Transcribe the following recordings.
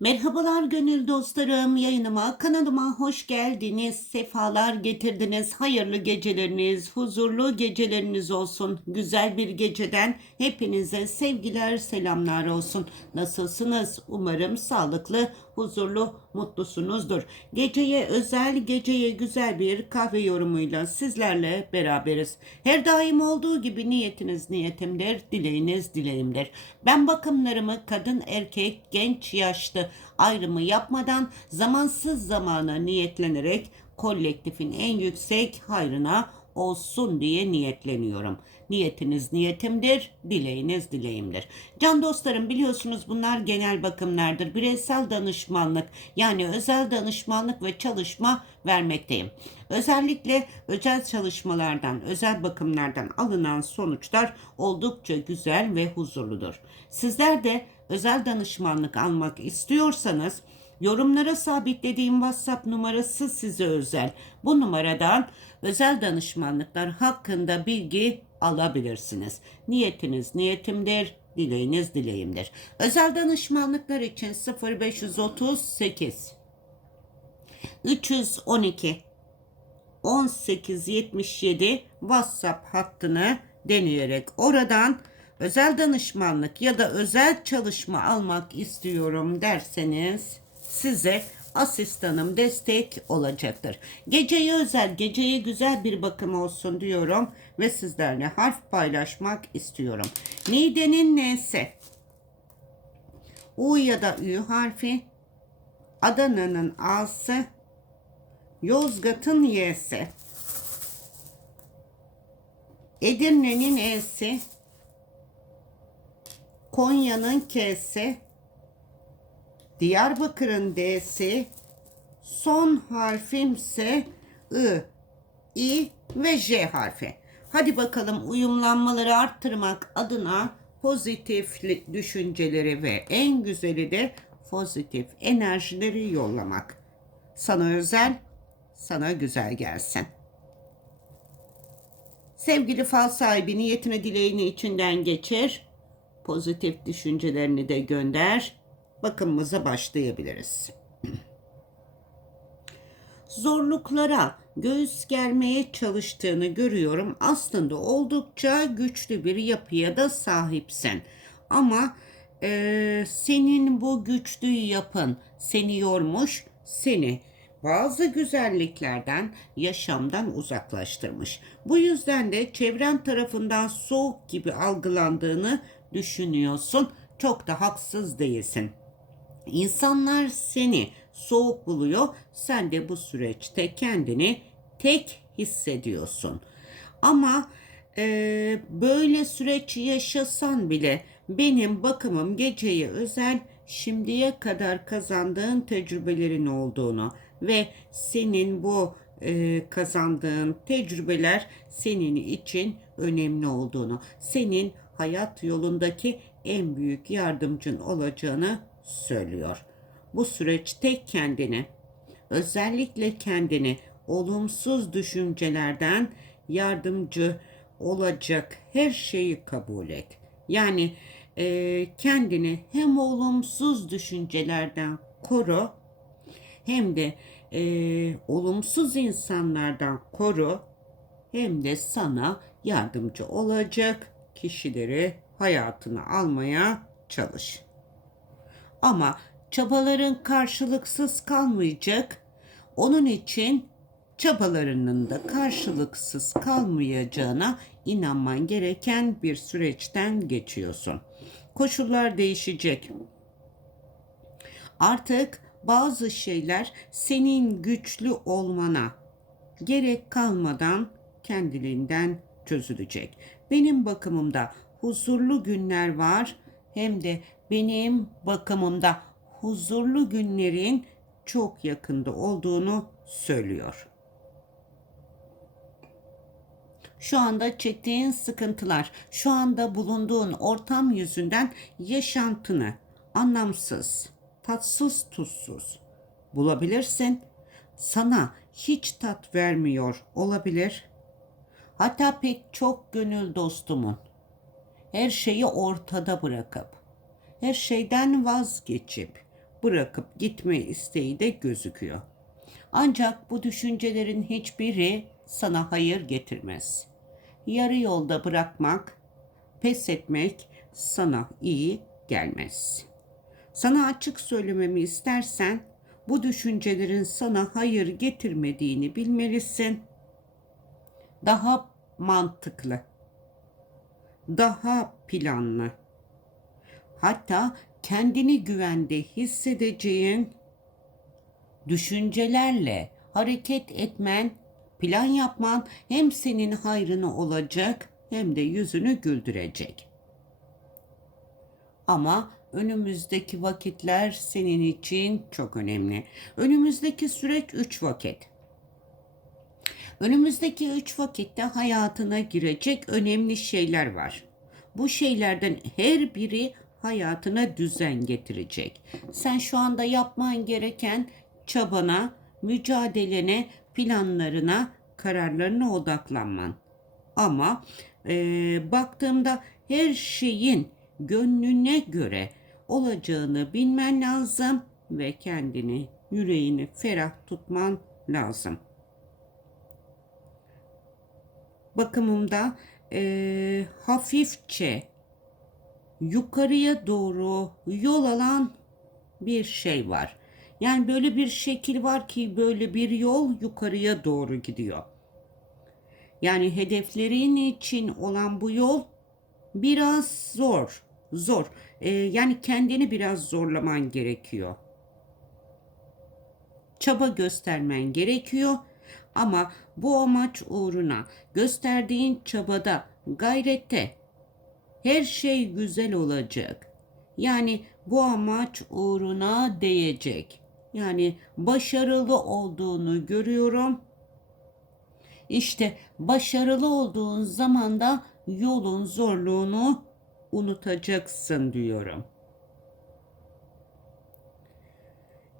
Merhabalar gönül dostlarım, yayınıma, kanalıma hoş geldiniz, sefalar getirdiniz, hayırlı geceleriniz, huzurlu geceleriniz olsun. Güzel bir geceden hepinize sevgiler, selamlar olsun. Nasılsınız? Umarım sağlıklı, huzurlu, mutlusunuzdur. Geceye özel, geceye güzel bir kahve yorumuyla sizlerle beraberiz. Her daim olduğu gibi niyetiniz niyetimdir, dileğiniz dileğimdir. Ben bakımlarımı kadın, erkek, genç, yaşlı ayrımı yapmadan zamansız zamana niyetlenerek kolektifin en yüksek hayrına olsun diye niyetleniyorum. Niyetiniz niyetimdir, dileğiniz dileğimdir. Can dostlarım biliyorsunuz bunlar genel bakımlardır. Bireysel danışmanlık yani özel danışmanlık ve çalışma vermekteyim. Özellikle özel çalışmalardan, özel bakımlardan alınan sonuçlar oldukça güzel ve huzurludur. Sizler de özel danışmanlık almak istiyorsanız yorumlara sabitlediğim WhatsApp numarası size özel. Bu numaradan özel danışmanlıklar hakkında bilgi alabilirsiniz. Niyetiniz niyetimdir, dileğiniz dileğimdir. Özel danışmanlıklar için 0538 312 1877 WhatsApp hattını deneyerek oradan özel danışmanlık ya da özel çalışma almak istiyorum derseniz size asistanım destek olacaktır. Geceye özel, geceye güzel bir bakım olsun diyorum ve sizlerle harf paylaşmak istiyorum. Nidenin nesi? U ya da Ü harfi, Adana'nın A'sı, Yozgat'ın Y'si, Edirne'nin E'si, Konya'nın K'si, Diyarbakır'ın D'si, son harfimse I, I ve J harfi. Hadi bakalım uyumlanmaları arttırmak adına pozitif düşünceleri ve en güzeli de pozitif enerjileri yollamak. Sana özel, sana güzel gelsin. Sevgili fal sahibi niyetini dileğini içinden geçir. Pozitif düşüncelerini de gönder. Bakımımıza başlayabiliriz. Zorluklara göğüs germeye çalıştığını görüyorum. Aslında oldukça güçlü bir yapıya da sahipsin. Ama e, senin bu güçlü yapın seni yormuş, seni bazı güzelliklerden, yaşamdan uzaklaştırmış. Bu yüzden de çevren tarafından soğuk gibi algılandığını düşünüyorsun. Çok da haksız değilsin. İnsanlar seni soğuk buluyor. Sen de bu süreçte kendini tek hissediyorsun. Ama e, böyle süreç yaşasan bile benim bakımım geceye özel şimdiye kadar kazandığın tecrübelerin olduğunu ve senin bu e, kazandığın tecrübeler senin için önemli olduğunu, senin hayat yolundaki en büyük yardımcın olacağını söylüyor. Bu süreçte kendini, özellikle kendini olumsuz düşüncelerden yardımcı olacak her şeyi kabul et. Yani e, kendini hem olumsuz düşüncelerden koru hem de e, olumsuz insanlardan koru hem de sana yardımcı olacak kişileri hayatına almaya çalış. Ama çabaların karşılıksız kalmayacak. Onun için çabalarının da karşılıksız kalmayacağına inanman gereken bir süreçten geçiyorsun. Koşullar değişecek. Artık bazı şeyler senin güçlü olmana gerek kalmadan kendiliğinden çözülecek. Benim bakımımda huzurlu günler var hem de benim bakımımda huzurlu günlerin çok yakında olduğunu söylüyor. Şu anda çektiğin sıkıntılar, şu anda bulunduğun ortam yüzünden yaşantını anlamsız, tatsız tuzsuz bulabilirsin. Sana hiç tat vermiyor olabilir. Hatta pek çok gönül dostumun her şeyi ortada bırakıp her şeyden vazgeçip bırakıp gitme isteği de gözüküyor. Ancak bu düşüncelerin hiçbiri sana hayır getirmez. Yarı yolda bırakmak, pes etmek sana iyi gelmez. Sana açık söylememi istersen bu düşüncelerin sana hayır getirmediğini bilmelisin. Daha mantıklı, daha planlı, hatta kendini güvende hissedeceğin düşüncelerle hareket etmen, plan yapman hem senin hayrına olacak hem de yüzünü güldürecek. Ama önümüzdeki vakitler senin için çok önemli. Önümüzdeki süreç 3 vakit. Önümüzdeki 3 vakitte hayatına girecek önemli şeyler var. Bu şeylerden her biri hayatına düzen getirecek. Sen şu anda yapman gereken çabana, mücadelene, planlarına, kararlarına odaklanman. Ama e, baktığımda her şeyin gönlüne göre olacağını bilmen lazım ve kendini, yüreğini ferah tutman lazım. Bakımımda e, hafifçe yukarıya doğru yol alan bir şey var. Yani böyle bir şekil var ki böyle bir yol yukarıya doğru gidiyor. Yani hedeflerin için olan bu yol biraz zor. Zor. Ee, yani kendini biraz zorlaman gerekiyor. Çaba göstermen gerekiyor. Ama bu amaç uğruna gösterdiğin çabada, gayrette her şey güzel olacak. Yani bu amaç uğruna değecek. Yani başarılı olduğunu görüyorum. İşte başarılı olduğun zaman da yolun zorluğunu unutacaksın diyorum.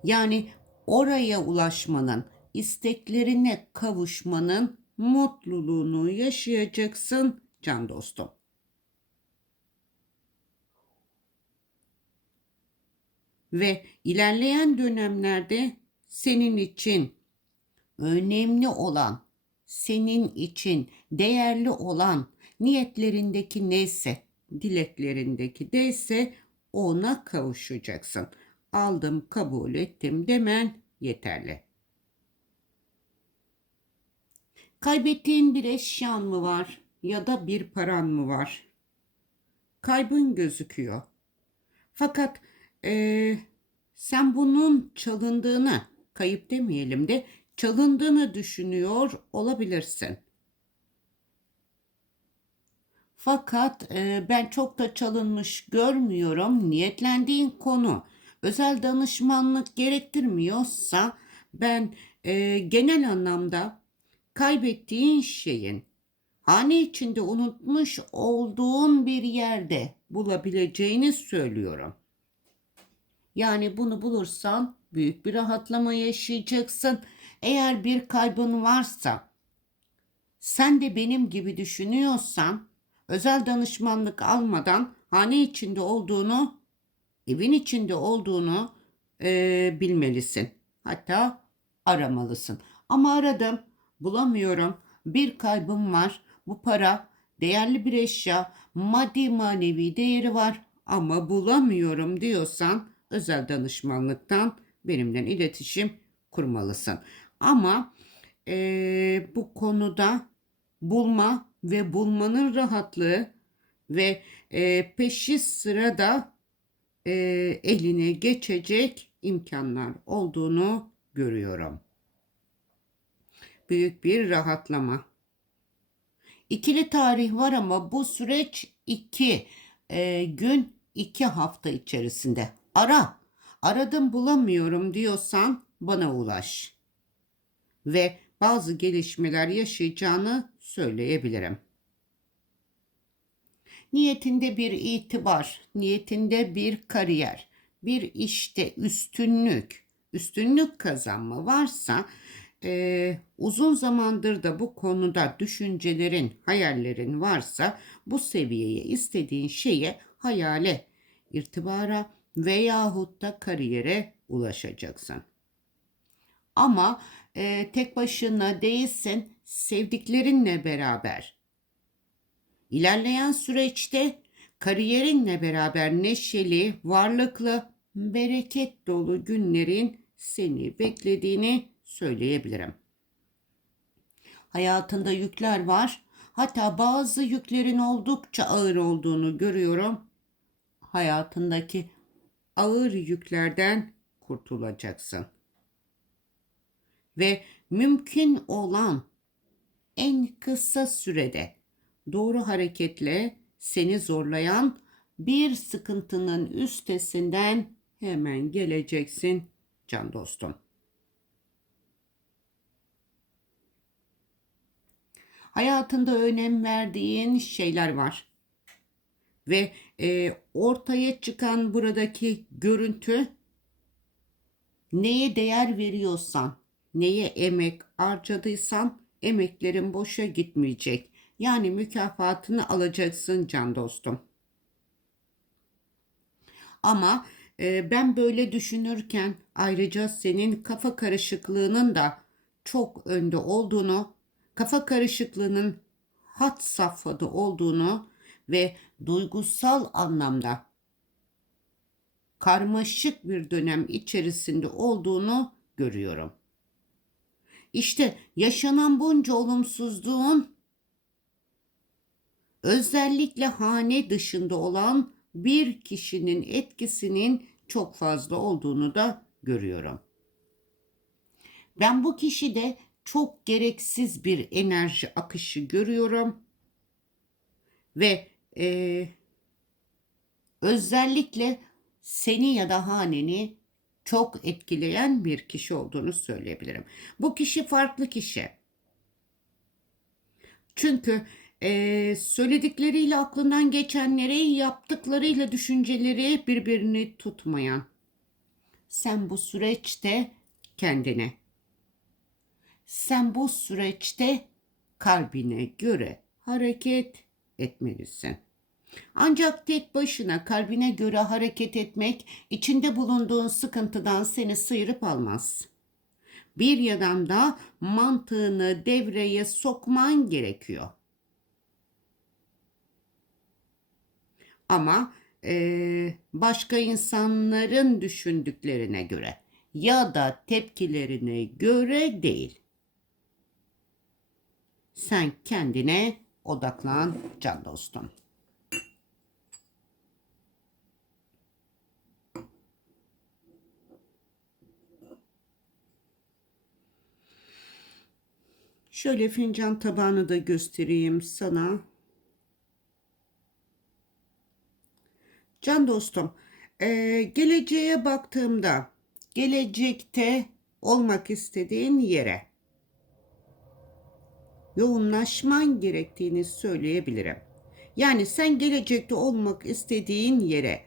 Yani oraya ulaşmanın, isteklerine kavuşmanın mutluluğunu yaşayacaksın can dostum. Ve ilerleyen dönemlerde senin için önemli olan, senin için değerli olan niyetlerindeki neyse, dileklerindeki neyse ona kavuşacaksın. Aldım, kabul ettim demen yeterli. Kaybettiğin bir eşyan mı var ya da bir paran mı var? Kaybın gözüküyor. Fakat eee, sen bunun çalındığını, kayıp demeyelim de çalındığını düşünüyor olabilirsin. Fakat e, ben çok da çalınmış görmüyorum. Niyetlendiğin konu özel danışmanlık gerektirmiyorsa ben e, genel anlamda kaybettiğin şeyin hane içinde unutmuş olduğun bir yerde bulabileceğini söylüyorum. Yani bunu bulursan büyük bir rahatlama yaşayacaksın. Eğer bir kaybın varsa sen de benim gibi düşünüyorsan özel danışmanlık almadan hane içinde olduğunu, evin içinde olduğunu e, bilmelisin. Hatta aramalısın. Ama aradım, bulamıyorum. Bir kaybım var. Bu para değerli bir eşya, maddi manevi değeri var ama bulamıyorum diyorsan özel danışmanlıktan benimle iletişim kurmalısın. Ama e, bu konuda bulma ve bulmanın rahatlığı ve e, peşi sırada e, eline geçecek imkanlar olduğunu görüyorum. Büyük bir rahatlama. İkili tarih var ama bu süreç iki e, gün iki hafta içerisinde. Ara. Aradım bulamıyorum diyorsan bana ulaş. Ve bazı gelişmeler yaşayacağını söyleyebilirim. Niyetinde bir itibar, niyetinde bir kariyer, bir işte üstünlük, üstünlük kazanma varsa e, uzun zamandır da bu konuda düşüncelerin, hayallerin varsa bu seviyeye istediğin şeye, hayale, irtibara, veyahut da kariyere ulaşacaksın. Ama e, tek başına değilsin, sevdiklerinle beraber. İlerleyen süreçte kariyerinle beraber neşeli, varlıklı, bereket dolu günlerin seni beklediğini söyleyebilirim. Hayatında yükler var. Hatta bazı yüklerin oldukça ağır olduğunu görüyorum. Hayatındaki ağır yüklerden kurtulacaksın. Ve mümkün olan en kısa sürede doğru hareketle seni zorlayan bir sıkıntının üstesinden hemen geleceksin can dostum. Hayatında önem verdiğin şeyler var. Ve e, ortaya çıkan buradaki görüntü neye değer veriyorsan, neye emek harcadıysan emeklerin boşa gitmeyecek. Yani mükafatını alacaksın can dostum. Ama e, ben böyle düşünürken ayrıca senin kafa karışıklığının da çok önde olduğunu, kafa karışıklığının hat safhada olduğunu ve duygusal anlamda karmaşık bir dönem içerisinde olduğunu görüyorum. İşte yaşanan bunca olumsuzluğun özellikle hane dışında olan bir kişinin etkisinin çok fazla olduğunu da görüyorum. Ben bu kişide çok gereksiz bir enerji akışı görüyorum ve e, özellikle seni ya da haneni çok etkileyen bir kişi olduğunu söyleyebilirim. Bu kişi farklı kişi. Çünkü e, söyledikleriyle aklından geçenleri, yaptıklarıyla düşünceleri birbirini tutmayan. Sen bu süreçte kendine, sen bu süreçte kalbine göre hareket etmelisin. Ancak tek başına kalbine göre hareket etmek içinde bulunduğun sıkıntıdan seni sıyırıp almaz. Bir yandan da mantığını devreye sokman gerekiyor. Ama e, başka insanların düşündüklerine göre ya da tepkilerine göre değil. Sen kendine odaklan can dostum. Şöyle fincan tabağını da göstereyim sana. Can dostum, e, geleceğe baktığımda gelecekte olmak istediğin yere yoğunlaşman gerektiğini söyleyebilirim. Yani sen gelecekte olmak istediğin yere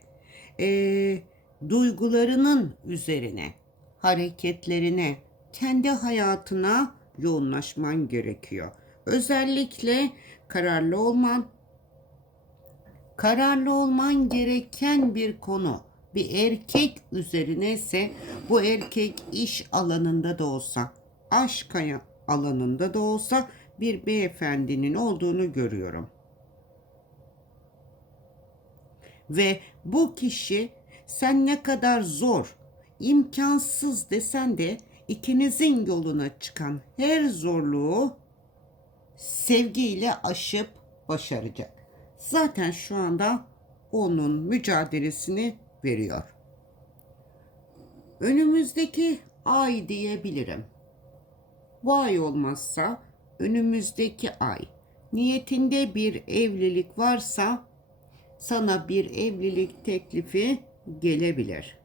e, duygularının üzerine, hareketlerine, kendi hayatına yoğunlaşman gerekiyor. Özellikle kararlı olman, kararlı olman gereken bir konu bir erkek üzerine ise bu erkek iş alanında da olsa, aşk alanında da olsa bir beyefendinin olduğunu görüyorum. Ve bu kişi sen ne kadar zor, imkansız desen de ikinizin yoluna çıkan her zorluğu sevgiyle aşıp başaracak. Zaten şu anda onun mücadelesini veriyor. Önümüzdeki ay diyebilirim. Bu ay olmazsa önümüzdeki ay niyetinde bir evlilik varsa sana bir evlilik teklifi gelebilir.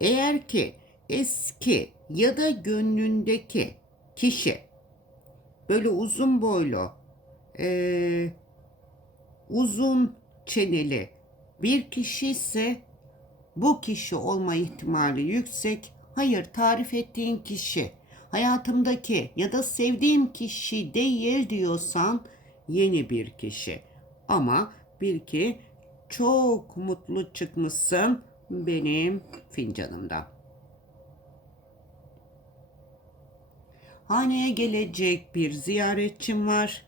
Eğer ki eski ya da gönlündeki kişi böyle uzun boylu, e, uzun çeneli bir kişi ise bu kişi olma ihtimali yüksek. Hayır tarif ettiğin kişi hayatımdaki ya da sevdiğim kişi değil diyorsan yeni bir kişi. Ama bir ki çok mutlu çıkmışsın benim fincanımda. Haneye gelecek bir ziyaretçim var.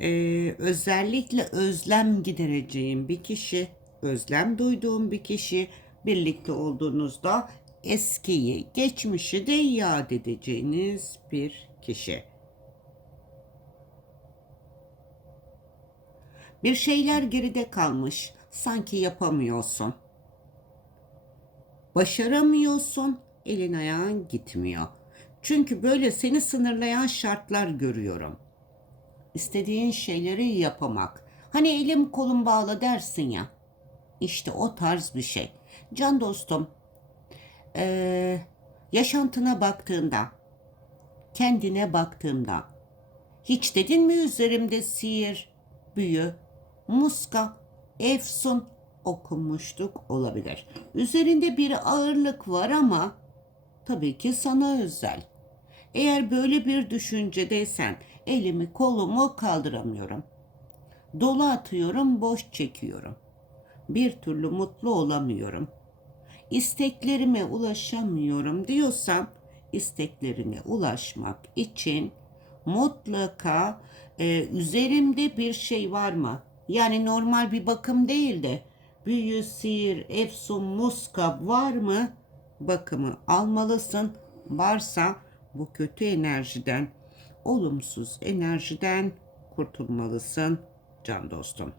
Ee, özellikle özlem gidereceğim bir kişi, özlem duyduğum bir kişi birlikte olduğunuzda eskiyi, geçmişi de yad edeceğiniz bir kişi. Bir şeyler geride kalmış, sanki yapamıyorsun. Başaramıyorsun, elin ayağın gitmiyor. Çünkü böyle seni sınırlayan şartlar görüyorum. İstediğin şeyleri yapamak. Hani elim kolum bağlı dersin ya. İşte o tarz bir şey. Can dostum, ee, yaşantına baktığında, kendine baktığında, hiç dedin mi üzerimde sihir, büyü, muska, efsun okumuştuk olabilir. Üzerinde bir ağırlık var ama tabii ki sana özel. Eğer böyle bir düşüncedeysen elimi kolumu kaldıramıyorum. Dolu atıyorum, boş çekiyorum. Bir türlü mutlu olamıyorum. İsteklerime ulaşamıyorum diyorsam isteklerine ulaşmak için mutlaka e, üzerimde bir şey var mı? Yani normal bir bakım değil de büyü, sihir, efsun, muska var mı? Bakımı almalısın. Varsa bu kötü enerjiden, olumsuz enerjiden kurtulmalısın can dostum.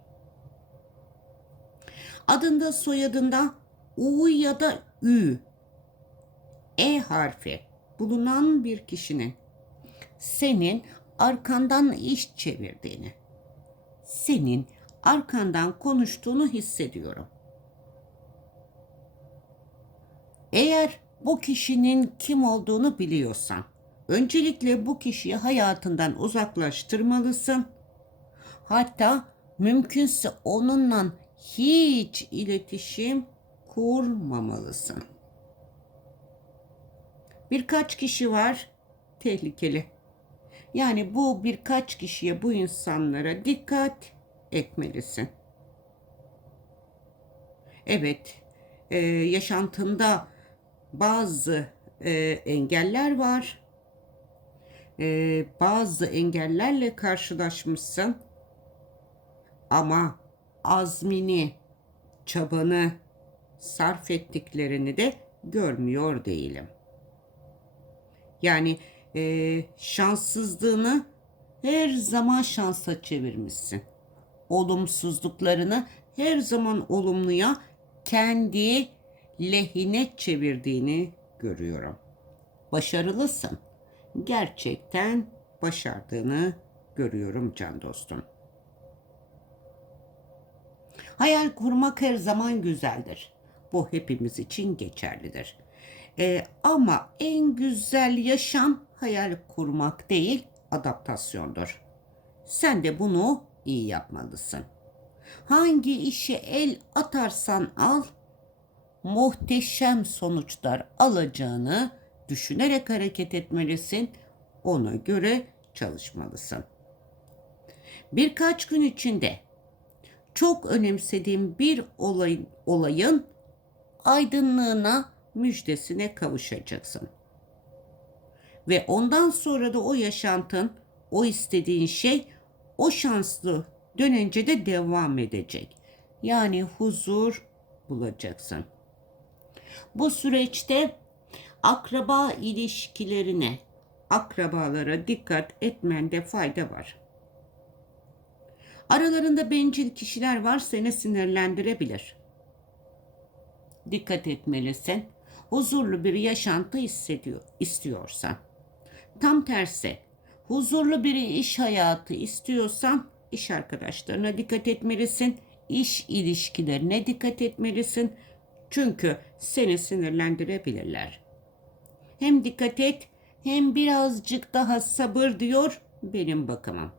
Adında soyadında U ya da Ü, E harfi bulunan bir kişinin senin arkandan iş çevirdiğini, senin arkandan konuştuğunu hissediyorum. Eğer bu kişinin kim olduğunu biliyorsan, öncelikle bu kişiyi hayatından uzaklaştırmalısın. Hatta mümkünse onunla hiç iletişim kurmamalısın. Birkaç kişi var tehlikeli. Yani bu birkaç kişiye, bu insanlara dikkat etmelisin. Evet, e, yaşantında bazı e, engeller var. E, bazı engellerle karşılaşmışsın. Ama azmini, çabanı sarf ettiklerini de görmüyor değilim. Yani e, şanssızlığını her zaman şansa çevirmişsin. Olumsuzluklarını her zaman olumluya kendi lehine çevirdiğini görüyorum. Başarılısın. Gerçekten başardığını görüyorum can dostum. Hayal kurmak her zaman güzeldir. Bu hepimiz için geçerlidir. Ee, ama en güzel yaşam hayal kurmak değil, adaptasyondur. Sen de bunu iyi yapmalısın. Hangi işe el atarsan al, muhteşem sonuçlar alacağını düşünerek hareket etmelisin. Ona göre çalışmalısın. Birkaç gün içinde çok önemsediğim bir olayın, olayın aydınlığına, müjdesine kavuşacaksın. Ve ondan sonra da o yaşantın, o istediğin şey o şanslı dönünce de devam edecek. Yani huzur bulacaksın. Bu süreçte akraba ilişkilerine, akrabalara dikkat etmende fayda var. Aralarında bencil kişiler var seni sinirlendirebilir. Dikkat etmelisin. Huzurlu bir yaşantı hissediyor, istiyorsan. Tam tersi, huzurlu bir iş hayatı istiyorsan iş arkadaşlarına dikkat etmelisin. İş ilişkilerine dikkat etmelisin. Çünkü seni sinirlendirebilirler. Hem dikkat et hem birazcık daha sabır diyor benim bakımım.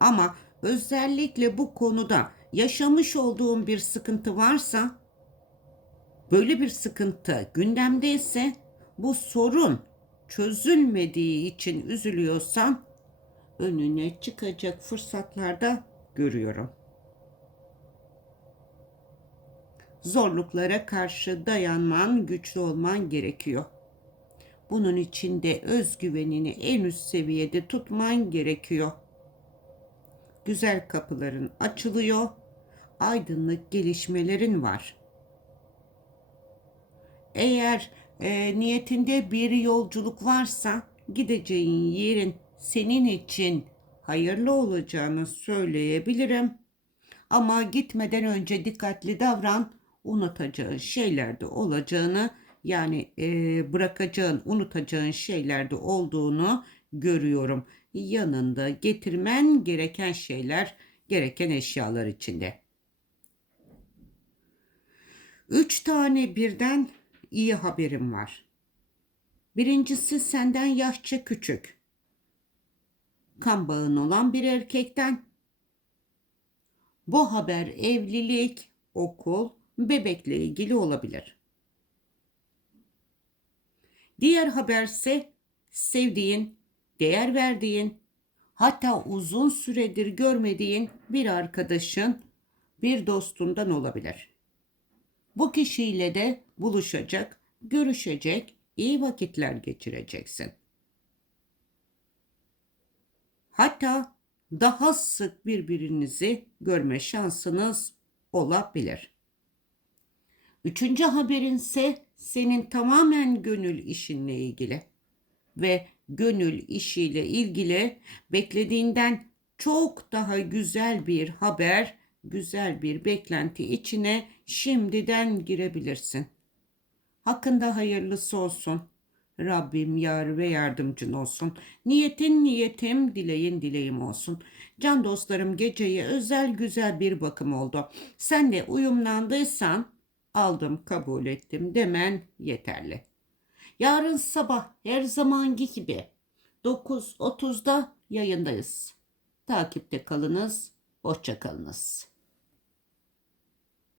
Ama özellikle bu konuda yaşamış olduğum bir sıkıntı varsa böyle bir sıkıntı gündemdeyse bu sorun çözülmediği için üzülüyorsan önüne çıkacak fırsatlarda görüyorum. Zorluklara karşı dayanman, güçlü olman gerekiyor. Bunun için de özgüvenini en üst seviyede tutman gerekiyor. Güzel kapıların açılıyor. Aydınlık gelişmelerin var. Eğer e, niyetinde bir yolculuk varsa gideceğin yerin senin için hayırlı olacağını söyleyebilirim. Ama gitmeden önce dikkatli davran. Unutacağın şeyler de olacağını yani e, bırakacağın, unutacağın şeyler de olduğunu görüyorum. Yanında getirmen gereken şeyler, gereken eşyalar içinde. Üç tane birden iyi haberim var. Birincisi senden yaşça küçük. Kan bağın olan bir erkekten. Bu haber evlilik, okul, bebekle ilgili olabilir. Diğer haberse sevdiğin, değer verdiğin, hatta uzun süredir görmediğin bir arkadaşın, bir dostundan olabilir. Bu kişiyle de buluşacak, görüşecek, iyi vakitler geçireceksin. Hatta daha sık birbirinizi görme şansınız olabilir. Üçüncü haberinse senin tamamen gönül işinle ilgili ve gönül işiyle ilgili beklediğinden çok daha güzel bir haber, güzel bir beklenti içine şimdiden girebilirsin. Hakkında hayırlısı olsun. Rabbim yar ve yardımcın olsun. Niyetin niyetim, dileğin dileğim olsun. Can dostlarım geceye özel güzel bir bakım oldu. Sen de uyumlandıysan aldım kabul ettim demen yeterli. Yarın sabah her zamanki gibi 9.30'da yayındayız. Takipte kalınız, hoşça kalınız.